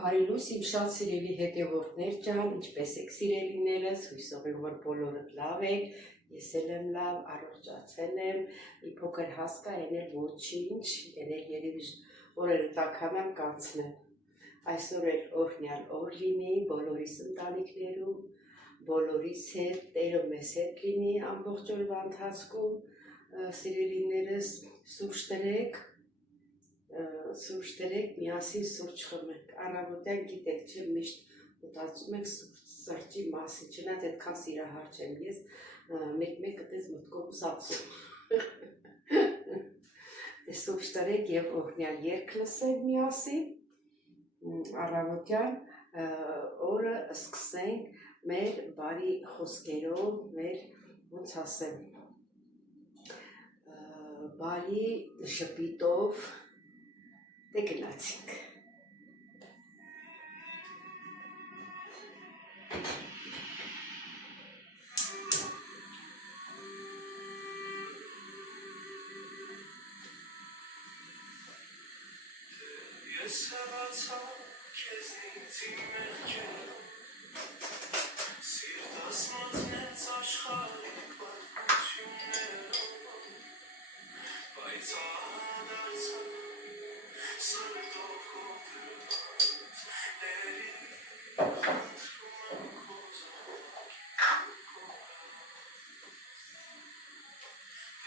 Բարի լույս իմ շատ սիրելի հետևորդներ ջան, ինչպես եք սիրելիներս, հույսով եմ, որ բոլորդ լավ եք, ես էլ եմ լավ, առողջացել եմ, մի փոքր հասկա էնել ոչինչ, էնել երևի օրերը տաքանամ կանցնեմ, այսօր էլ օրհնյալ օր լինի, բոլորիս ընտանիքներում, բոլորիս հետ, Տերը մեզ հետ լինի ամբողջ օրվա ընթացքում, սիրելիներս սուրճ տրեք, միասին սուրճ խմենք, առավոտյան գիտեք, չէ միշտ մտածում եք սրճի մասին, չնայած այդքան սիրահար չեմ ես, մեկ-մեկ այդպես մտքովս ասում, սուրճ տրեք և օրհնյալ երգ լսենք միասին, առավոտյան օրը սկսենք մեր բարի խոսքերով, մեր ոնց ասեմ, բարի շփիտով, դե գնացինք։ Ես հավացա քեզնից իմ մեղքերը, սիրտս մատնեց աշխարհի պատմություններով, բայց ադարձա սրտով հոգրված, խնդրում եմ քո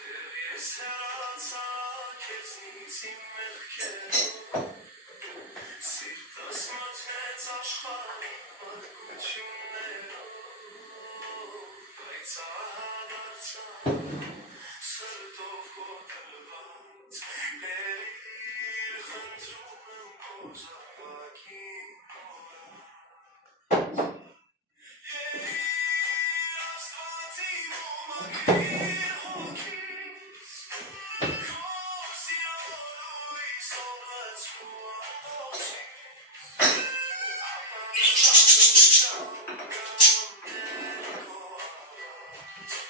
Տեր ես հեռացա քեզնից իմ մեղքերը, սիրտս մատնեց աշխարհի պատմություններով, բայց ադարձա սրտով հոգրված, խնդրում եմ քո զավակի օրը, Աստված իմ ու մաքրիր հոգիս, քո սիրո լույսով լցու ամբողջիս, ապաշխարությամբ կանգնել քո ավազ,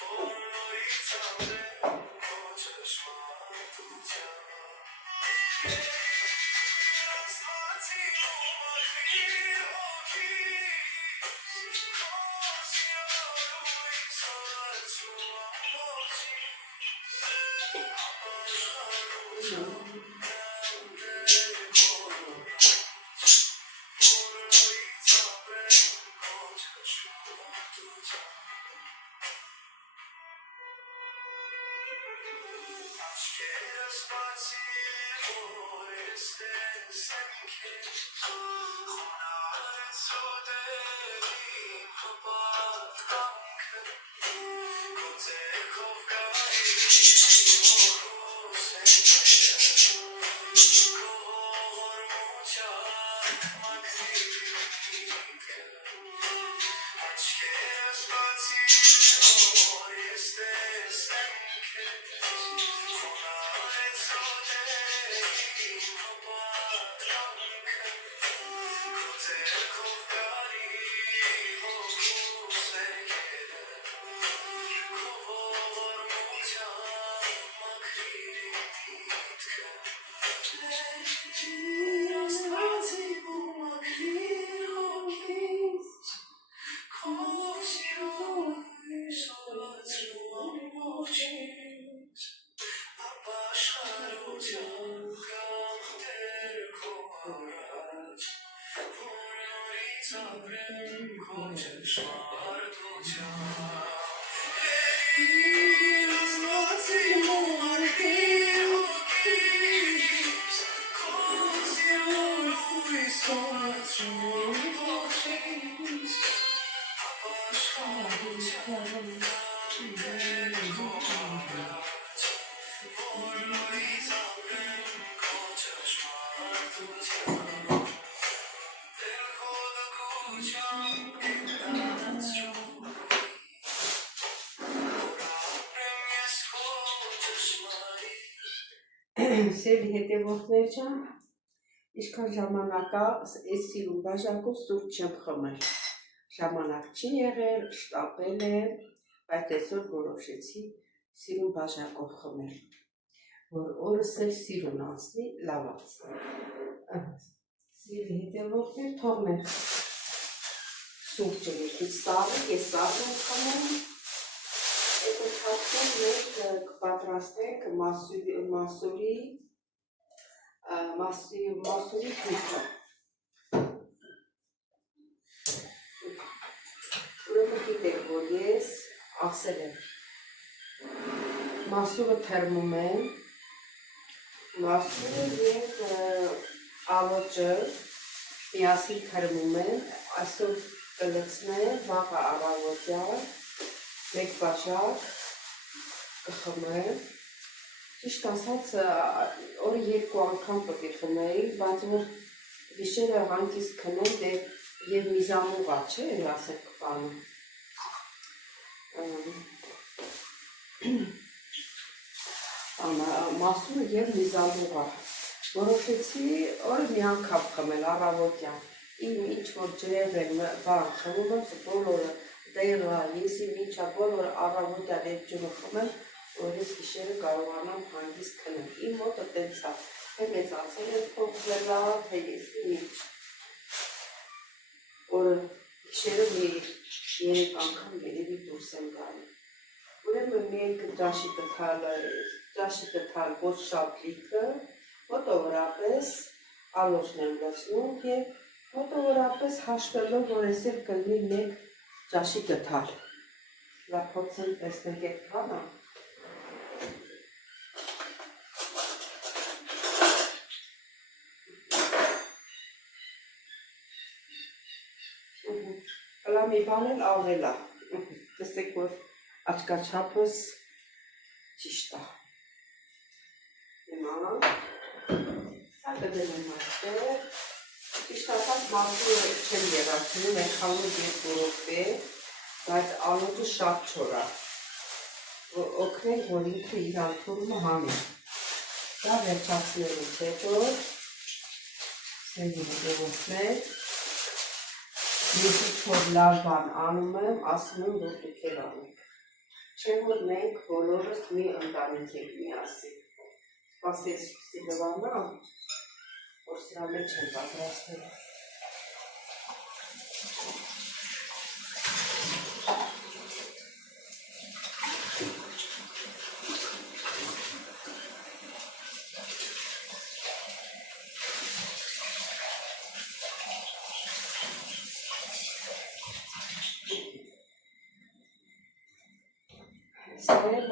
որ նորից ապրեմ քո ճշմարտությամբ, Աստված իմ ու մաքրիր հոգիս, քո սիրո լույսով լցու ամբողջիս, ապաշխարությամբ կանգնել քո ավազ, որ նորից ապրեմ քո ճշմարտությամբ, աչքերս բացիր, որ ես տեսնեմ քեզ, խոնարհեցու Տեր իմ հպատականքը, քո ձեռքով կարի հոգուս ընկնելը, քո ողորմությամբ մաքրիր միտքը, աչքերս բացիր, որ ես տեսնեմ քեզ, խոնարհեցու Տեր իմ հպատականքը, քո ձեռքով կարի հոգուս ընկնելը, քո ողորմությամբ մաքրիր միտքը, Աստված իմ ու մաքրիր հոգիս, քո սիրո լույսով լցու ամբողջիս, ապաշխարությամբ կանգնել քո առաջ, որ նորից ապրեմ քո ճշմարտությամբ, Աստված իմ ու մաքրիր հոգիս, քո սիրո լույսով լցու ամբողջիս, ապաշխարությամբ կանգնել քո առաջ, որ նորից ապրեմ քո ճշմարտությամբ, Տեր քո դգությամբ կենտանացրու, որ ապրեմ ես քո ճշմարիտ Սիրելի հետևորդներ ջան, ինչքան ժամանակ է, այս սիրուն բաժակով սուրճ չեմ խմել։ Ժամանակ չի եղել, շտապել եմ, բայց այսօր որոշեցի սիրուն բաժակով խմել, որ օրս էլ սիրուն անցնի, լավ անցնի։ Սիրելի հետևորդներ, թողնենք սուրճը եկից սառը, ես սառը եմ խմել, այդ ընթացքում մենք կպատրաստենք մասուրի թույթը։ Ուրեմն գիտեք, որ ես ասել եմ, մասուրը թերմում եմ, մասուրը և ալոճը միասին թերմում եմ, այսօր կլցնեմ, վաղը առավոտյան, մեկ բաժակ կխմեմ, ճիշտ ասած, օրը 2 անգամ պետք է խմեի, բայց որ գիշերը հանգիստ քնեմ, դե և միզամուղա չէ, ասեք բանը։ Մասուրը և միզամուղա։ Որոշեցի օրը մի անգամ խմել, առավոտյան։ Իմ ինչ-որ ջրեր են բան խմում եմ, բոլորը դեղա, ես իմ ինչա բոլորը առավոտյան այդ ջուրը խմեմ, որ ես գիշերը կարողանամ հանգիստ քնել։ Իմ մոտը տենց է, թե մեծացել եմ փոխվելա, թե ես ինչ։ Օրը գիշերը մի 3 անգամ երևի դուրս եմ գալու։ Ուրեմն մեկ ջաշի կթալ ոչ շատ լիքը, մոտավորապես ալոշն եմ լցնում և մոտավորապես հաշվելով, որ այսեղ կլինի 1 ջաշի կթալ։ Լավ փորձեմ տեսնենք այդ բանը։ Հլա մի բան էլ ավել է, տեսեք, որ աչկաչափս ճիշտ է։ Հիմա, սա կդնեմ այստեղ, ճիշտ ասած մասուրը չեմ եղացնում, ենքանում 2 րոպե, բայց ալոճը շատ չոր է, որ օգնենք, որ ինքը իր անդորումը հանի։ Դա վերջացնելուց հետո, սերի հետևորդներ, ես ինչ-որ լավ բան անում եմ, ասում եմ, որ դուք էլ անեք։ Չէ որ մենք բոլորս մի ընտանիք ենք միասին։ Սպասեք սկսի լվանամ, որ սրա մեջ եմ պատրաստել։ Սեր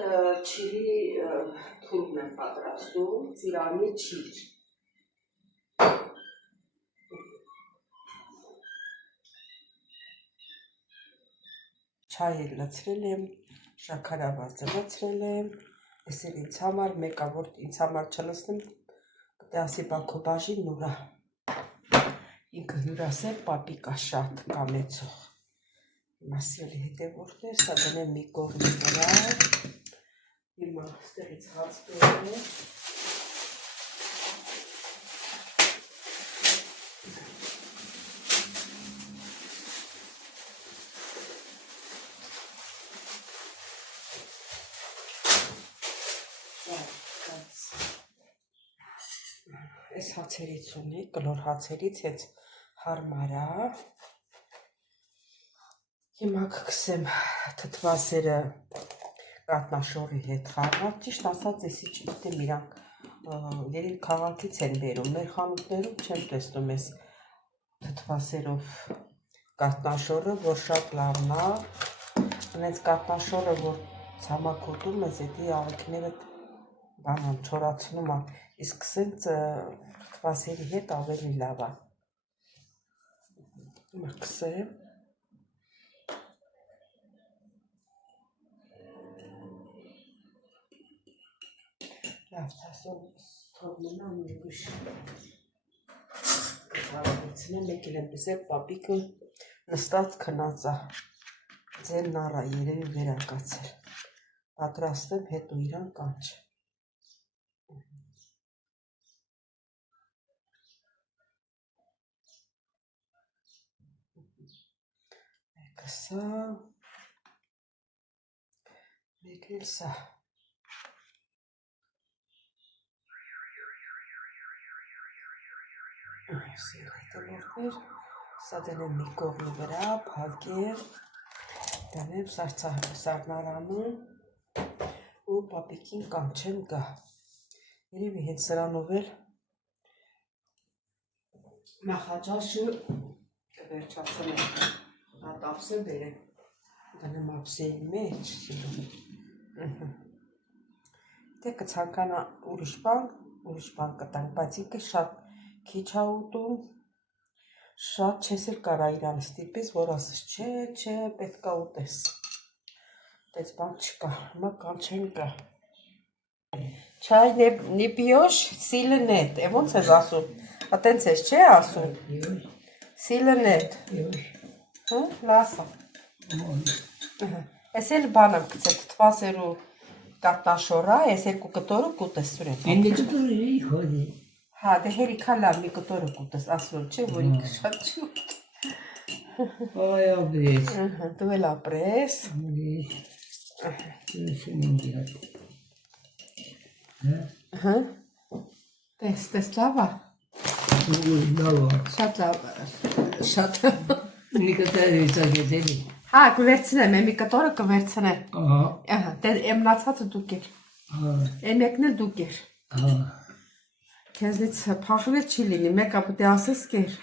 չիլի թուրմն եմ պատրաստում, ծիրանի չիլ։ Չայ էլ լցրել եմ, շաքարավազը լցրել եմ, ես էլ ինձ համար, մեկա որ ինձ համար չլցնեմ, կտե ասի բակո բաժին նուրա։ Ինքը հյուրասեր պապիկա շատ կամեցող։ Սիրելի հետևորդներ, սա դնեմ մի կողմի վրա, հիմա ստեղից հաց բերեմ, այս հացերից ունի, կլոր հացերից հենց հարմար է։ Հիմա կգցեմ թթվասերը կատնաշորի հետ խառնած, ճիշտ ասած էսի չգիտեմ իրանք երևի քաղաքից են բերում, մեր խանութներում չեմ տեսնում ես թթվասերով կատնաշորը, որ շատ լավն է, հենց կատնաշորը, որ ցամաքոտում ես, էդի աղիքները բանան չորացնում է, իսկ սենց թթվասերի հետ ավելի լավ է։ Հիմա կգցեմ։ Լավ, ասում թող մնա մի ուրիշ կհարավեցնեմ, մեկ էլ եմ պսել պապիկը նստած քնած է, ձեր նառա երևի վերակացել, պատրաստեմ հետո իրան կանչ։ Մեկը սա, մեկը էլ սա։ Հետևորդներ, սա դնեմ մի կողմի վրա, փակեմ, դնեմ սառնարանում ու պապիկին կանչեմ գա։ Երևի հենց սրանով էլ նախաճաշը կվերջացնեմ, հատ ափսե բերեմ, դնեմ ափսեի մեջ, դե կցանկանա ուրիշ բան կտանք, բայց ինքը շատ քիչ ա ուտում, շատ չես էլ կարա իրան ստիպես, որ ասես չէ, պետք է ուտես, դες բան չկա, հիմա կանչեմ գա։ Չայ նի պիոշ, սիլը նետ, ոնց ես ասում, տենց ես չէ ասում, սիլը նետ, լասա, ես էլ բան եմ կծել, թվասերու կատաշորա, ես երկու կտորը կուտես սուրեն։ Ende կտորը խոդի։ Հա, դե հերիքա լավ մի կտորը կուտես, ասում չէ, որ ինքը շատ չի ուտ։ Այ ապրես։ Դու էլ ապրես։ Տես լավ ա։ Լավ ա։ Շատ լավ, շատ։ Մի կտորը ծագետելի։ Հա, կվերցնեմ, մի կտորը կվերցնեմ։ Ահա։ Դե եմնացածը դուք էր։ Մեկն էլ դուք էր։ Քեզնից փախվել չի լինի, մեկը պետք է ասես կեր։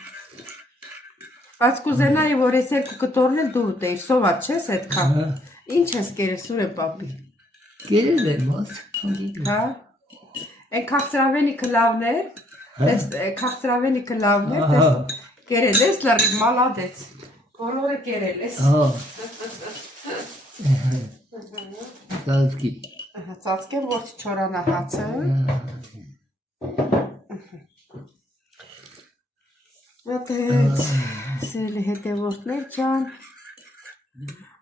Բայց կուզենայի, որ ես երկու կտորն էլ դու ուտեիր, սովատ չես այդքան։ Ինչ ես կերել Սուրեն պապի։ Կերել եմ, ոս։ Հա։ Այն քաղցրավենիքը լավն էր, քաղցրավենիքը լավն էր, կերել ես լրիվ մալադեց, բոլորը կերել ես։ Ծածկի։ Ծածկեմ, որ չորանա հացը։ Ատեց, սիրելի հետևորդներ ջան,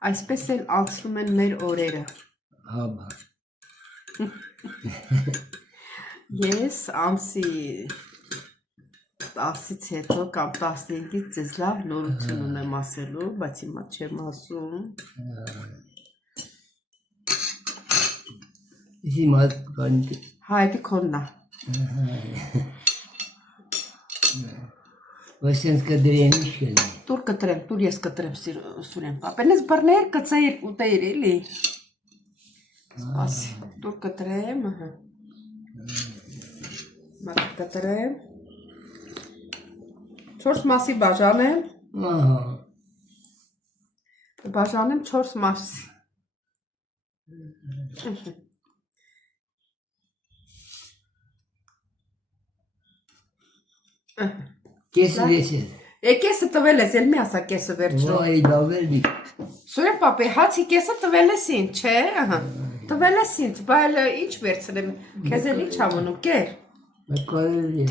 այսպես էլ անցնում են մեր օրերը։ Հաբա։ Ես ամսի 10-ից հետո կամ 15-ից ձեզ լավ նորություն ունեմ ասելու, բայց հիմա չեմ ասում։ Հիմա բանի։ Հայդի քոննա։ Ոստենց կդրեմ իշկել։ Տուր կտրեմ, տուր ես կտրեմ Սուրեն պապեն, ես բռներ կծեիր ուտեիր էլի։ Սպասի, տուր կտրեմ, մակ կտրեմ, 4 մասի բաժանեմ, բաժանեմ 4 մասի։ Կեսը դեսել։ Կեսը տվել ես, էլ մի ասա կեսը վերջրով։ Վայ, լավելի։ Սուրեն պապի, հացի կեսը տվել ես ինձ, չէ, տվել ես ինձ, բայց ինչ վերցնեմ, քեզ էլ ինչ ամնում, կեր։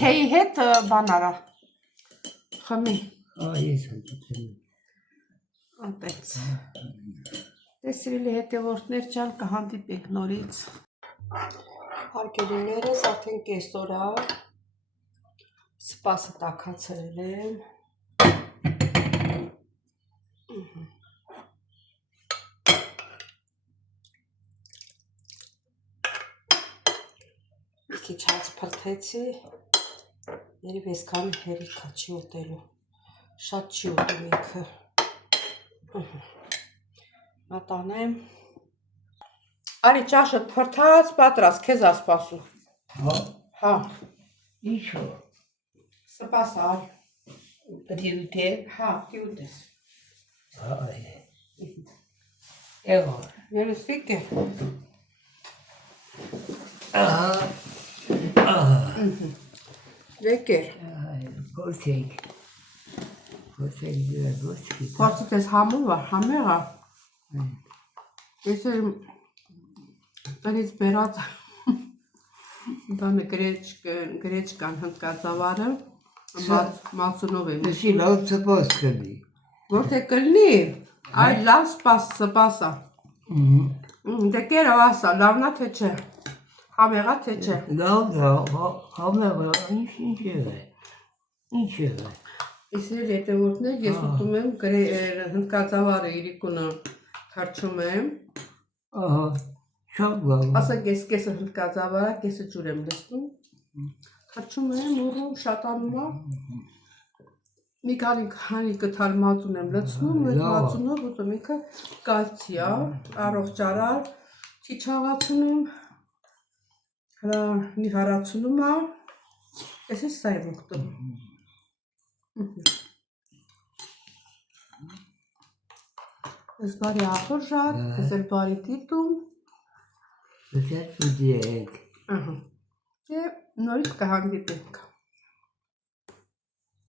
Թեյի հետ բան արա, խմի։ Ես հատում։ Ատենց։ Դե սիրելի հետևորդներ ջան, կհանդիպենք նորից։ Հարգելիներս արդեն կեսօր ա, սպասը տաքացրել եմ։ Մի քիչ հաց փրթեցի, երևի այսքան հերիքա չի ուտելու, շատ չի ուտում ինքը։ Մատանեմ։ Արի ճաշը փրթած պատրաստ, քեզ ա սպասում։ Հա։ Ինչո՞։ Սպաս արի։ Պետք է ուտել։ Հա, պիտի ուտես։ Այ։ Էղո։ Երեսիկ է։ Եկե։ Փորձենք։ Փորձդ ես համով ա, համեղ ա։ Ես էլ տնից բերած բանը գրեչկան հնդկածավարը մածունով եմ։ Εσύ լավ սպաս կլի։ Որտե կլնի, այ լավ սպասա։ Դե կերով ասա, լավնա թե չէ, համեղա թե չէ։ Լավ, համեղա, ինչ է։ Իսրել հետևորդներ, ես ուտում եմ հնդկածավարը իրիկունը թարչում եմ, Ահա, շատ լավ։ ասակ ես կեսը հնդկածավարա, կեսը ջուր եմ լցնում, թարչում եմ, ուռում, շատանում է, մի քանի կթալ մածուն եմ լցնում, այդ մածունով ուտում ինքը կալցի է, առողջարար, չի չաղացնում, հլա մի հարացնում է, ես սա եմ ուտում։ Ես բարի ախորժակ, ես էլ բարի դիտում, Շատ ուտեք։ և նորից կհանդիպենք։